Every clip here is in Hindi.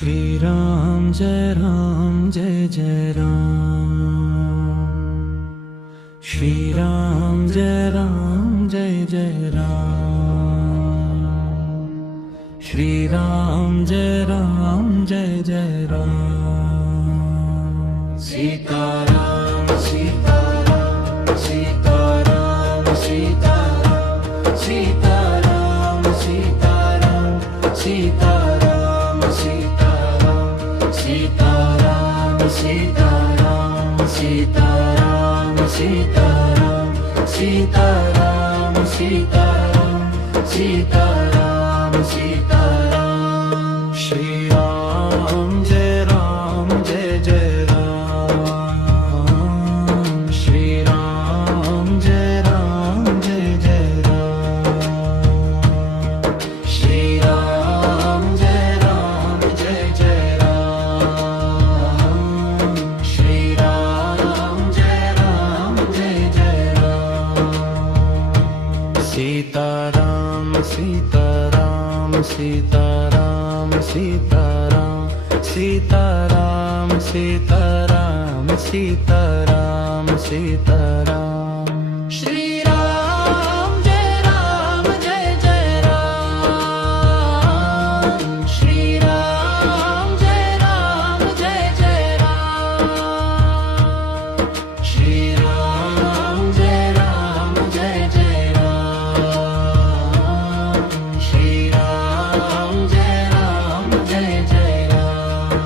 श्रीराम जय जय राम। श्रीराम जय जय राम। श्रीराम जय जय राम। सीताराम सीताराम सीताराम सीताराम सीताराम सीताराम सीताराम सीताराम सीताराम सीताराम सीताराम सीताराम सीताराम सीताराम सीताराम सीताराम। श्री राम जय जय राम। श्री राम जय जय राम। श्री राम जय जय राम। श्री राम जय जय राम। सीताराम सीताराम सीताराम सीताराम सीताराम सीताराम सीताराम सीताराम। श्री राम जय जय राम। श्री राम जय जय राम। श्री राम जय जय राम। श्री राम जय जय राम।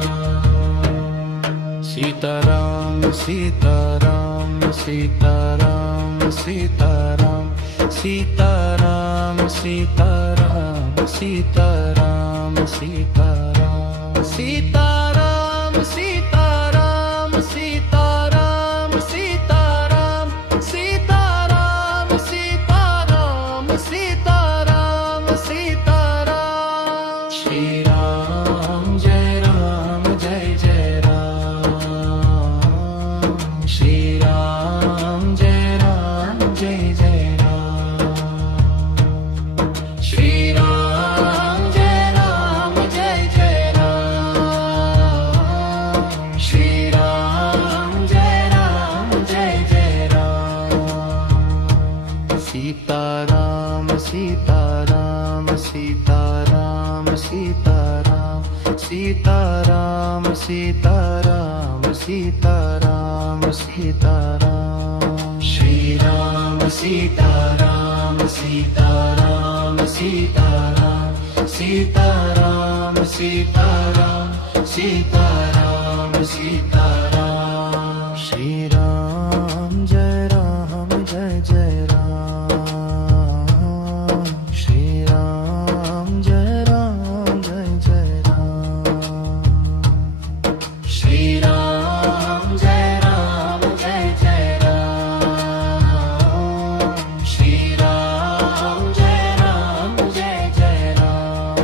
सीताराम सीताराम सीताराम सीताराम सीताराम सीताराम सीताराम सीताराम। सीताराम सीताराम सीताराम सीताराम सीताराम सीताराम सीताराम सीताराम। श्री राम जय जय राम। श्री राम जय जय राम। श्री राम जय जय राम। श्री राम जय जय राम। सीताराम सीताराम सीताराम सीताराम सीताराम सीताराम सीताराम सीताराम। श्री राम सीताराम सीताराम सीताराम सीताराम सीताराम सीताराम सीताराम। श्री राम जय जय राम। श्री राम जय जय राम। श्री राम जय जय राम। श्री राम जय जय राम।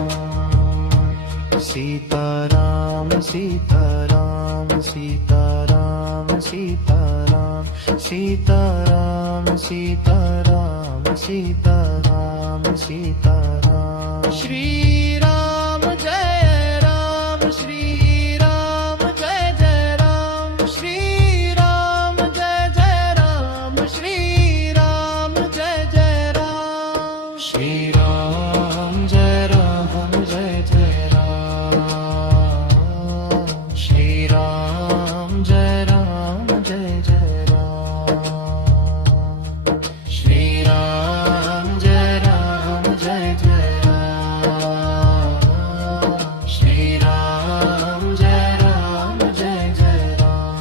सीताराम सीताराम सीताराम सीताराम सीताराम सीताराम सीताराम सीताराम। श्री राम जय राम। श्री राम जय जय राम। श्री राम जय जय राम। श्री राम जय जय राम। श्री राम जय जय राम। श्री राम जय जय राम। श्री राम जय जय राम। श्री राम जय जय राम।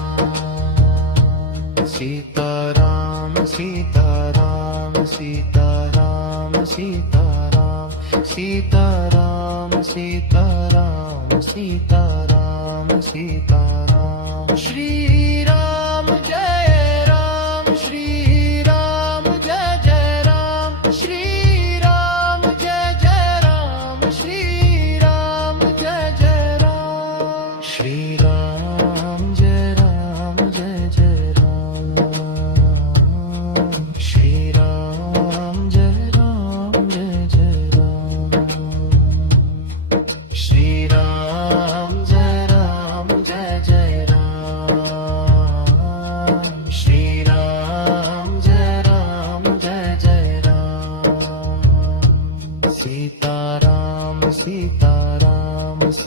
सीताराम सीताराम सीताराम सीताराम सीताराम सीताराम सीताराम सीताराम। श्री राम जय राम। श्री राम जय जय राम। श्री राम जय जय राम। श्री राम जय जय राम। श्री राम जय जय राम। श्री राम जय जय राम। श्री राम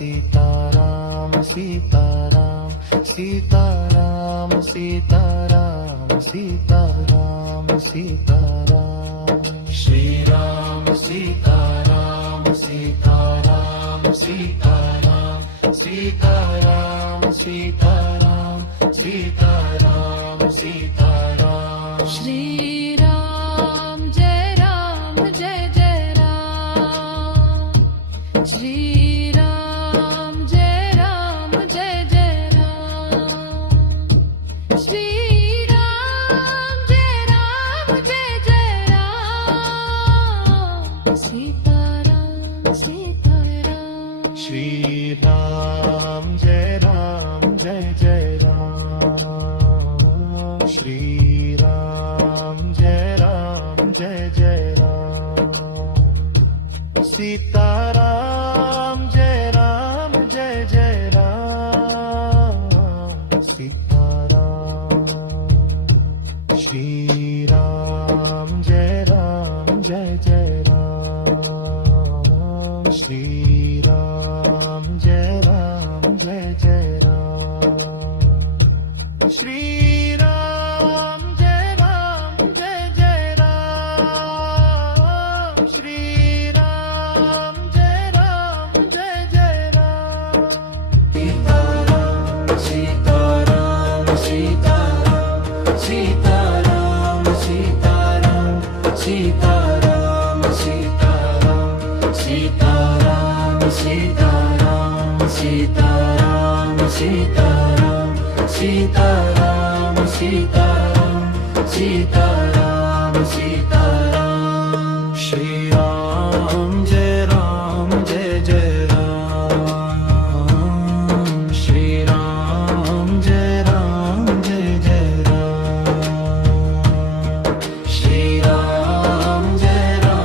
सीताराम सीताराम सीताराम सीताराम सीताराम सीताराम श्री राम सीताराम सीताराम सीताराम सीताराम सीताराम सीताराम सीताराम श्री राम जय जय राम श्री राम जय जय राम श्री राम जय जय राम सीताराम सीताराम श्री राम जय जय राम श्री राम जय जय राम सीताराम जय जय राम सीताराम श्री राम जय जय राम श्री राम जय जय राम श्री राम जय जय राम श्री राम जय जय राम सीताराम सीताराम सीताराम सीताराम सीताराम सीताराम सीताराम सीताराम सीताराम सीताराम सीताराम सीताराम सीताराम सीताराम श्री राम जय जय राम श्री राम जय जय राम श्री राम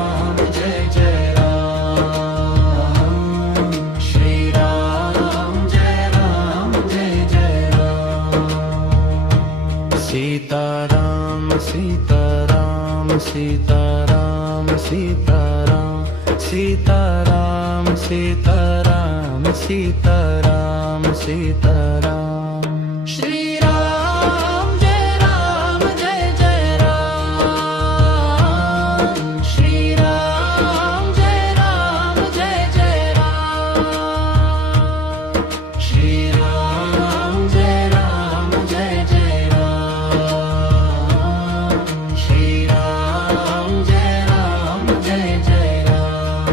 जय जय राम श्री राम जय जय राम सीताराम सीताराम सीताराम सीताराम सीताराम सीताराम सीताराम सीताराम श्री राम जय जय राम श्री राम जय जय राम श्री राम जय जय राम श्री राम जय जय राम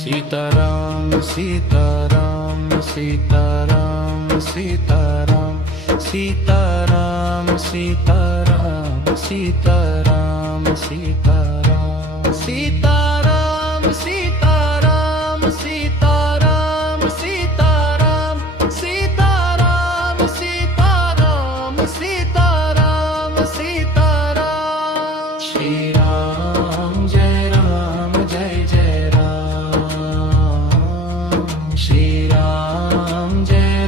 सीताराम सीताराम सीताराम सीताराम सीताराम सीताराम सीताराम सीताराम सीताराम सीताराम सीताराम सीताराम सीताराम सीताराम सीताराम सीताराम श्री राम जय जय राम श्री राम जय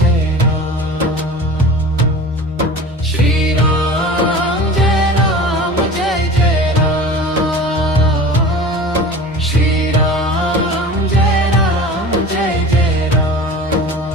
जय राम श्री राम जय जय राम श्री राम जय जय राम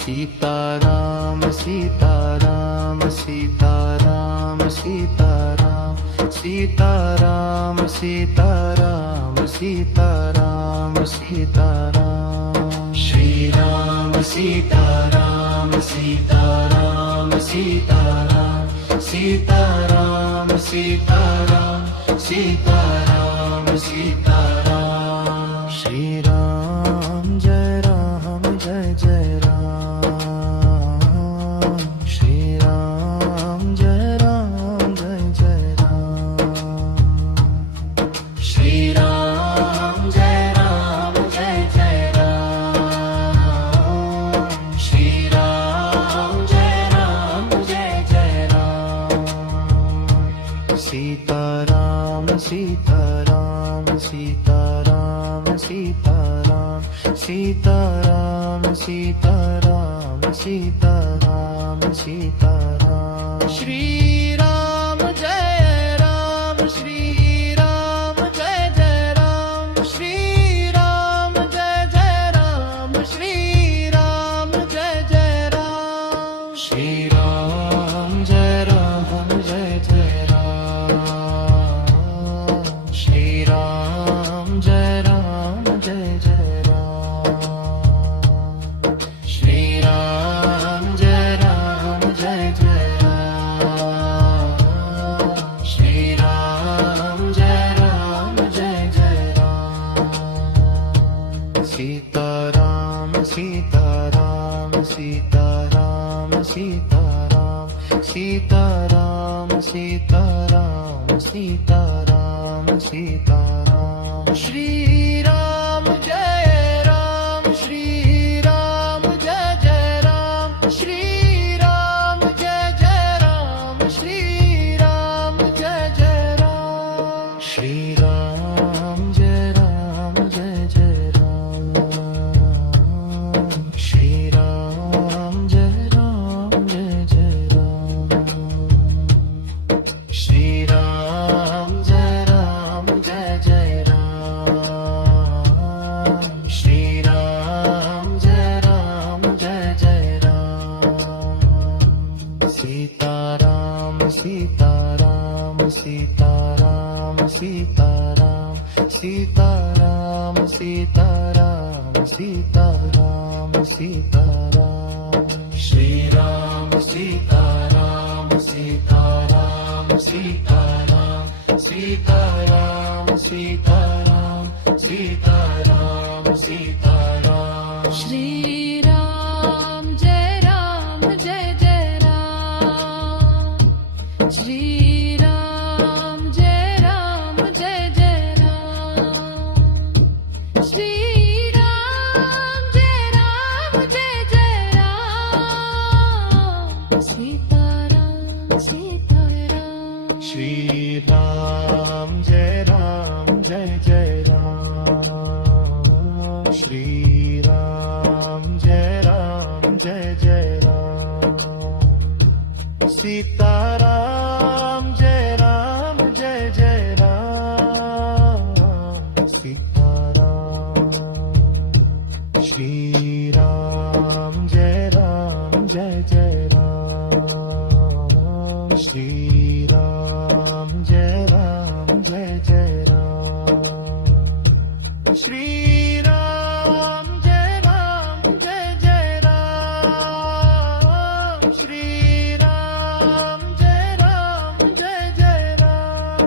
सीताराम सीताराम सीताराम सीताराम सीताराम सीताराम सीताराम सीताराम श्री राम सीताराम सीताराम सीताराम सीताराम सीताराम सीताराम सीताराम श्री राम जय जय राम श्री राम जय जय राम श्री राम जय जय राम श्री राम जय जय राम सीताराम सीताराम सीताराम सीताराम सीताराम सीताराम सीताराम सीताराम श्री राम जय राम श्री राम जय जय राम श्री जय जय राम श्री राम जय जय राम श्री राम जय जय राम सीताराम सीताराम सीताराम सीताराम सीताराम सीताराम सीताराम सीताराम श्री राम जय श्री राम जय जय राम श्री राम जय जय राम श्री राम जय जय राम श्री राम जय जय राम श्री राम जय जय राम श्री राम जय जय राम श्री राम जय जय राम सीताराम सीताराम सीताराम सीताराम सीताराम सीताराम सीताराम सीताराम श्री राम सीताराम सीताराम सीताराम सीताराम सीताराम सीताराम सीताराम श्री राम जय जय राम श्री राम जय जय राम श्री राम जय जय राम सीताराम सीताराम श्री राम जय जय राम श्री राम जय जय राम सीताराम जय जय राम सीताराम श्री राम जय जय राम श्री राम जय जय राम श्री राम जय जय राम श्री राम जय जय राम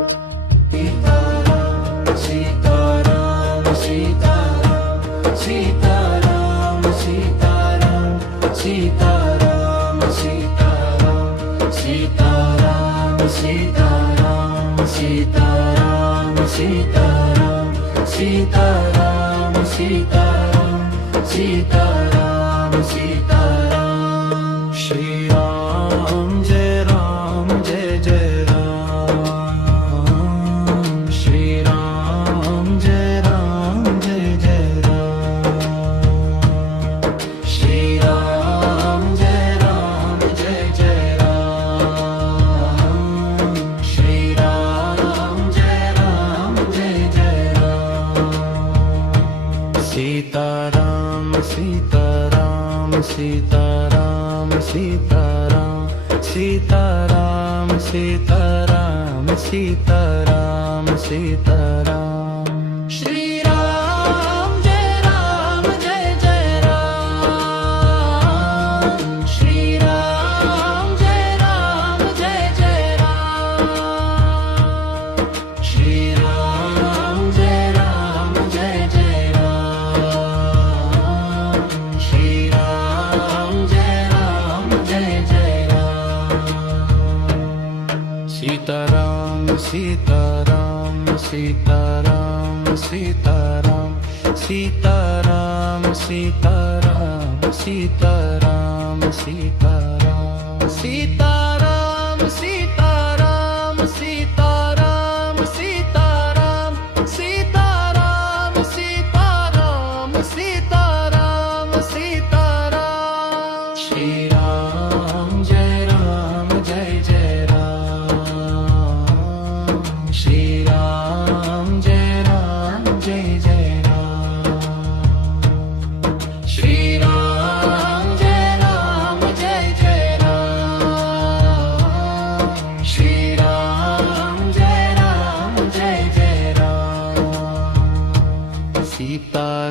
सीताराम सीताराम सीताराम सीताराम सीताराम सीताराम सीताराम सीताराम सीताराम सीताराम सीताराम सीताराम सीताराम सीताराम श्री राम जय जय राम श्री राम जय जय राम श्री राम जय जय राम श्री राम जय जय राम सीताराम सीताराम सीताराम सीताराम सीताराम सीताराम सीताराम सीताराम श्री राम जय जय राम श्री राम जय जय राम श्री राम जय जय राम श्री राम जय जय राम सीताराम सीताराम सीताराम सीताराम सीताराम सीताराम सीताराम सीताराम सीताराम सीताराम सीताराम सीताराम सीताराम सीताराम सीताराम सीताराम श्री राम जय जय राम श्री राम जय जय राम श्री राम जय जय राम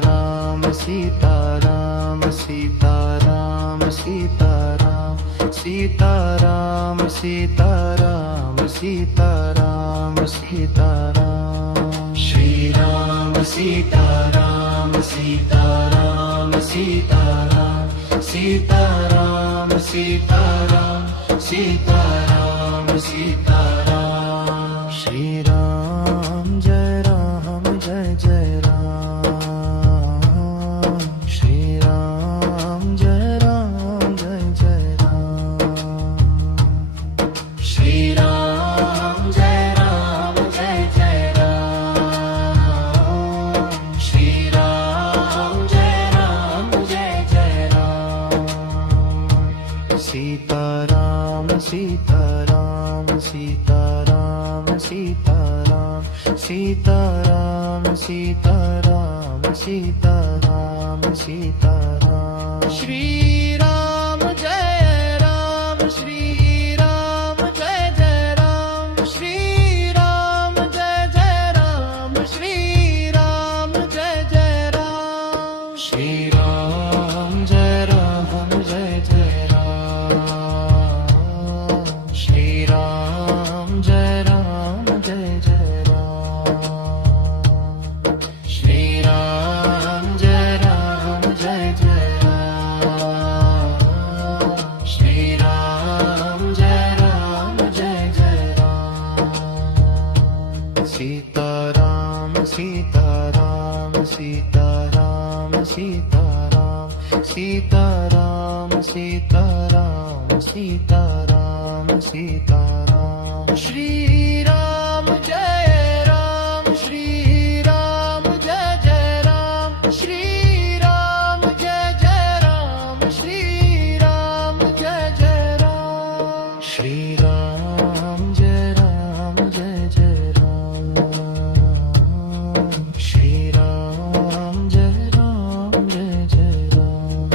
सीताराम सीताराम सीताराम सीताराम सीताराम सीताराम सीताराम सीताराम श्री राम सीताराम सीताराम सीताराम सीताराम सीताराम सीताराम सीताराम श्री राम जय जय राम श्री राम जय जय राम श्री राम जय जय राम श्री राम जय जय राम सीताराम सीताराम सीताराम सीताराम सीताराम सीताराम सीताराम सीताराम श्री राम जय श्री राम जय जय राम श्री राम जय राम श्री राम जय राम श्री राम जय जय राम श्री राम जय जय राम श्री राम जय जय राम श्री राम जय जय राम सीताराम सीताराम सीताराम सीताराम सीताराम सीताराम सीताराम सीताराम श्री राम जय श्री राम जय जय राम श्री राम जय राम श्री राम जय जय राम श्री राम जय जय राम श्री राम जय जय राम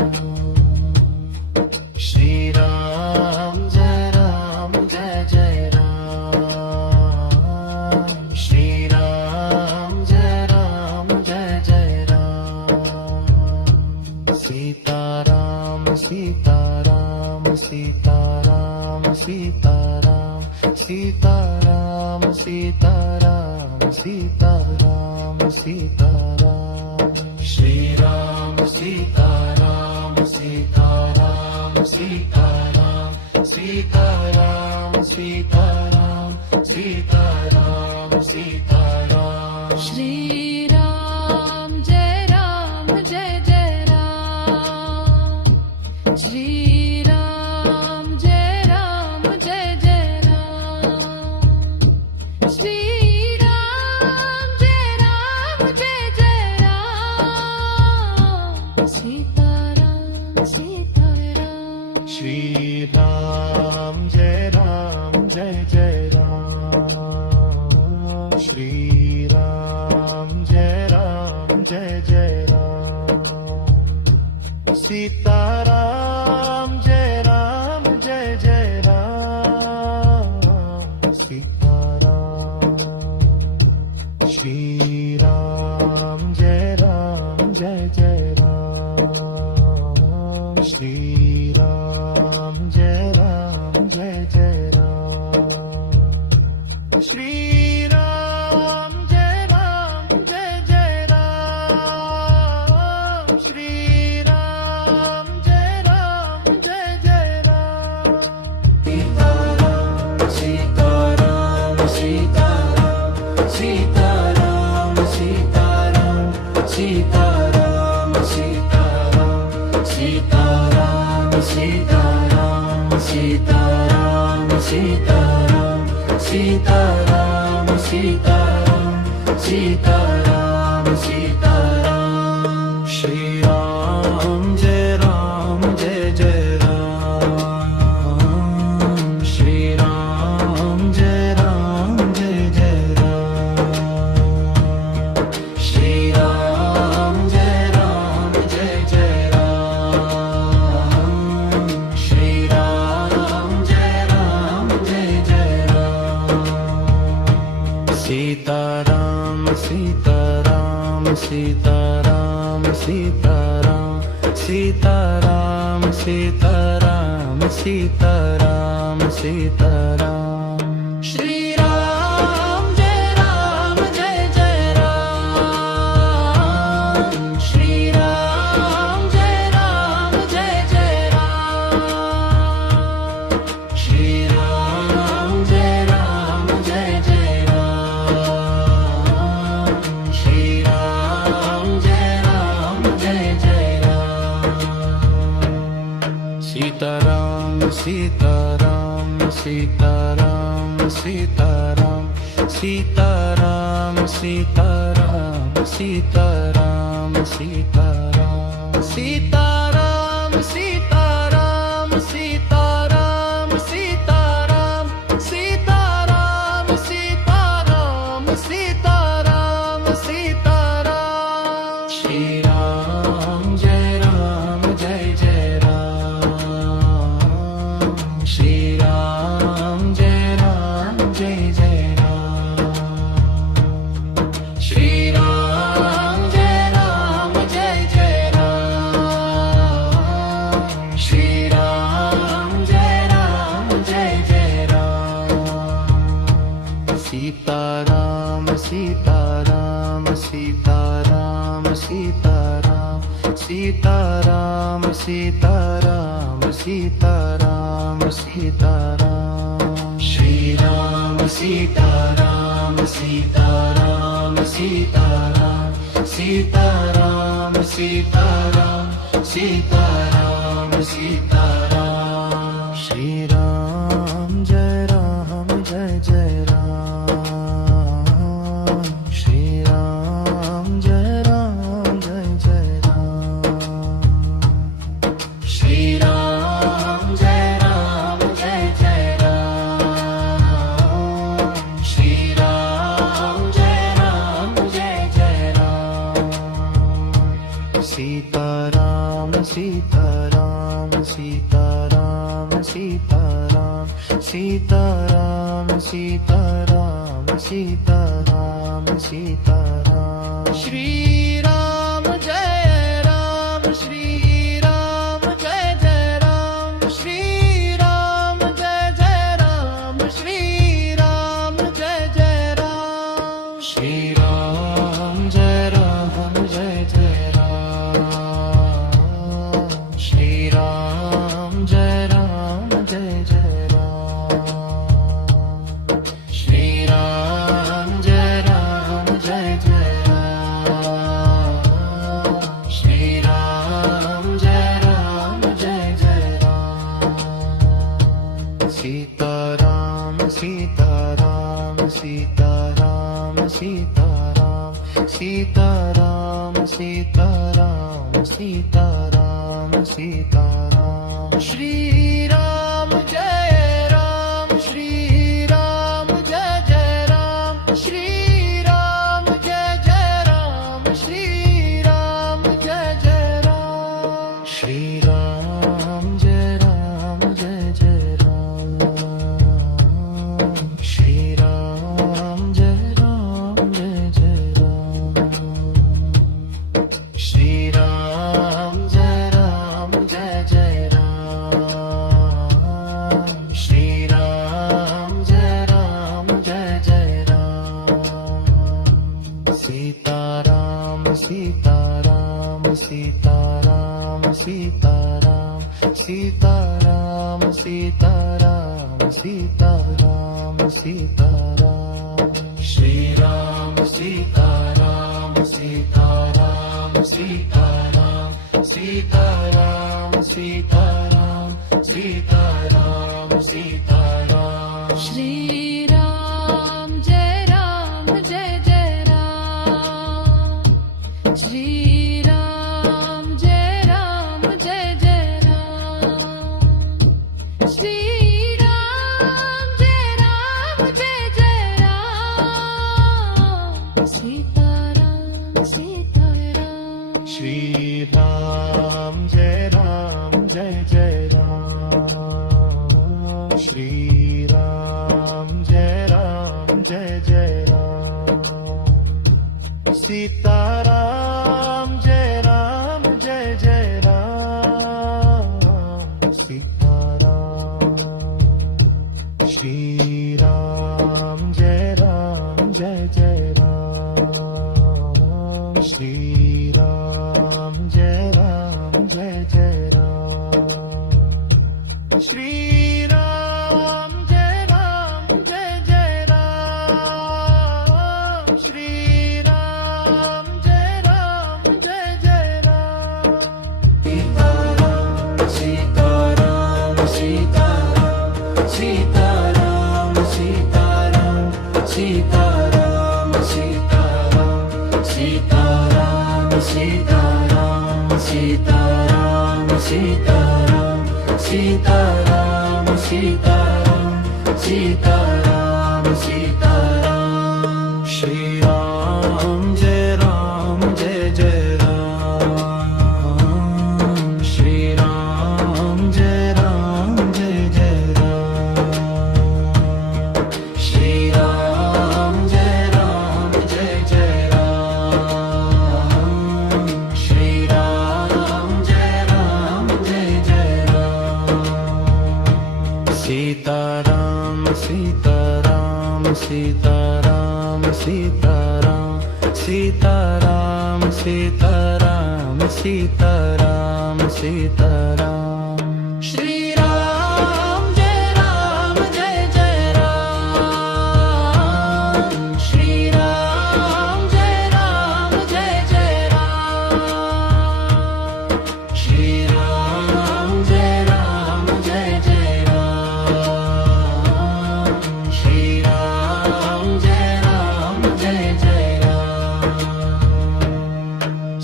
श्री राम जय जय राम श्री राम जय जय राम सीताराम सीताराम सीताराम सीताराम सीताराम सीताराम सीताराम सीताराम श्री राम सीताराम सीताराम सीताराम सीताराम सीताराम सीताराम सीताराम श्री राम जय जय राम श्री राम जय जय राम श्री राम जय जय राम सीताराम सीताराम श्री राम जय जय राम श्री राम जय जय राम सीताराम जय जय राम सीताराम श्री राम जय जय राम श्री राम जय जय राम श्री राम जय जय राम श्री राम जय जय राम सीताराम सीताराम सीताराम सीताराम सीताराम सीताराम सीताराम सीताराम सीताराम सीताराम सीताराम सीताराम सीताराम सीताराम श्री राम जय जय राम श्री राम जय जय राम श्री राम जय जय राम श्री राम जय जय राम सीताराम सीताराम सीताराम सीताराम सीताराम सीताराम सीताराम सीताराम श्री राम जय जय राम श्री राम जय जय राम श्री राम जय जय राम श्री राम जय जय राम सीताराम सीताराम सीताराम सीताराम सीताराम सीताराम सीताराम सीताराम सीताराम सीताराम सीताराम सीताराम सीताराम सीताराम सीताराम सीताराम श्री राम जय जय राम श्री राम जय जय राम श्री राम जय जय राम श्री राम जय जय राम सीताराम सीताराम सीताराम सीताराम सीताराम सीताराम सीताराम सीताराम श्री राम सीताराम सीताराम सीताराम सीताराम सीताराम सीताराम सीताराम श्री राम जय जय राम श्री राम जय जय राम श्री राम जय जय राम श्री राम जय जय राम सीताराम सीताराम सीताराम सीताराम सीताराम सीताराम सीताराम सीताराम श्री राम जय श्री राम जय राम श्री राम जय राम श्री राम जय राम श्री राम जय जय राम श्री राम जय जय राम श्री राम जय जय राम श्री राम जय जय राम सीताराम सीताराम सीताराम सीताराम सीताराम सीताराम सीताराम सीताराम श्री राम जय श्री राम जय राम श्री राम जय राम श्री राम जय राम श्री राम जय जय राम श्री राम जय जय राम श्री राम जय जय राम श्री राम जय जय राम सीताराम सीताराम सीताराम सीताराम सीताराम सीताराम सीताराम सीताराम श्री राम सीताराम सीताराम सीताराम सीताराम सीताराम सीताराम सीताराम श्री राम जय जय राम श्री राम जय जय राम श्री राम जय जय राम सीताराम सीताराम श्री राम जय जय राम श्री राम जय जय राम सीताराम जय राम श्री राम जय जय राम श्री राम जय जय राम सीताराम सीताराम सीताराम सीताराम सीताराम सीताराम सीताराम सीताराम सीताराम सीताराम सीताराम सीताराम सीताराम सीताराम श्री राम जय जय राम श्री राम जय जय राम श्री राम जय जय राम श्री राम जय जय राम सीताराम सीताराम सीताराम सीताराम सीताराम सीताराम सीताराम सीताराम श्री राम जय जय राम श्री राम जय जय राम श्री राम जय जय राम श्री राम जय जय राम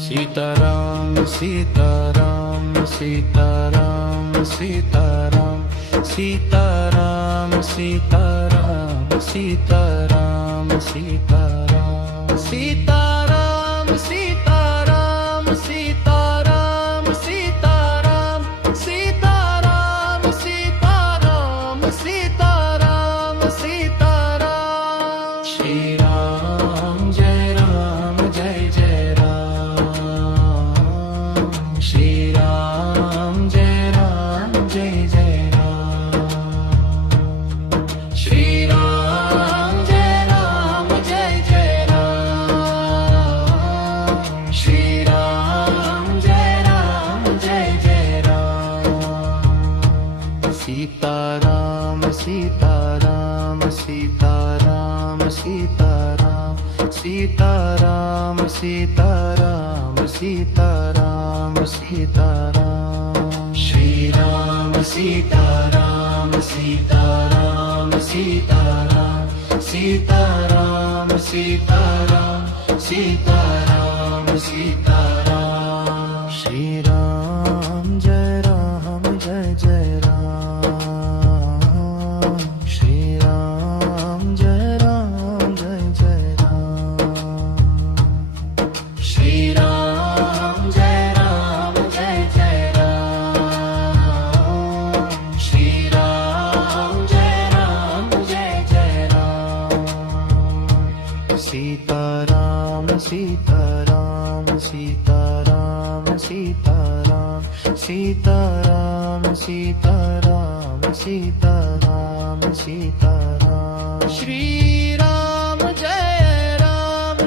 सीताराम सीताराम सीताराम सीताराम सीताराम सीताराम सीताराम सीताराम सीताराम सीताराम सीताराम सीताराम सीताराम सीताराम सीताराम सीताराम श्री राम जय जय राम श्री राम जय जय राम श्री राम जय जय राम श्री राम जय जय राम सीताराम सीताराम सीताराम सीताराम सीताराम सीताराम सीताराम सीताराम श्री राम सीताराम सीताराम सीताराम सीताराम सीताराम सीताराम सीताराम श्री राम जय जय राम श्री राम जय जय राम श्री राम जय जय राम श्री राम जय जय राम सीताराम सीताराम सीताराम सीताराम सीताराम सीताराम सीताराम सीताराम श्री राम जय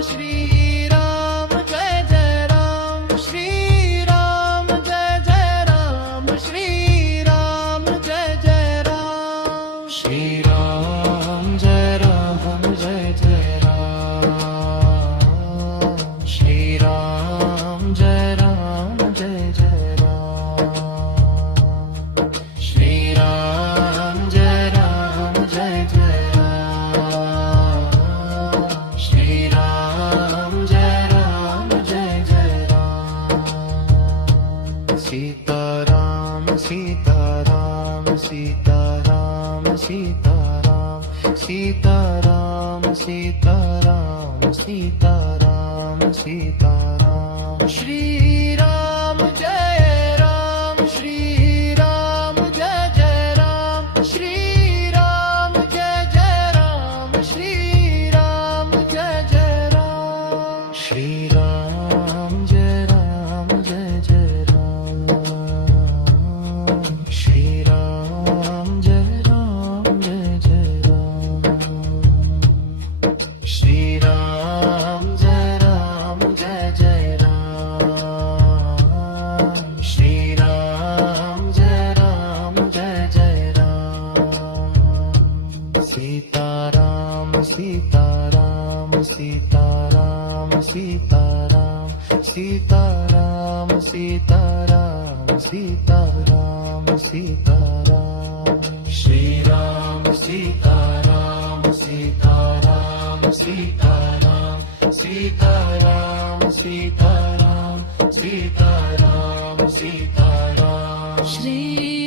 श्री राम जय जय राम श्री राम जय राम श्री राम जय जय राम श्री राम जय जय राम श्री राम जय जय राम श्री राम जय जय राम श्री राम जय जय राम सीताराम सीताराम सीताराम सीताराम सीताराम सीताराम सीताराम सीताराम श्री राम जय श्री राम जय जय राम श्री राम जय राम श्री राम जय जय राम श्री राम जय जय राम श्री राम जय जय राम श्री राम जय जय राम सीताराम सीताराम सीताराम श्रीराम सीताराम सीताराम सीताराम सीताराम सीताराम सीताराम सीताराम श्री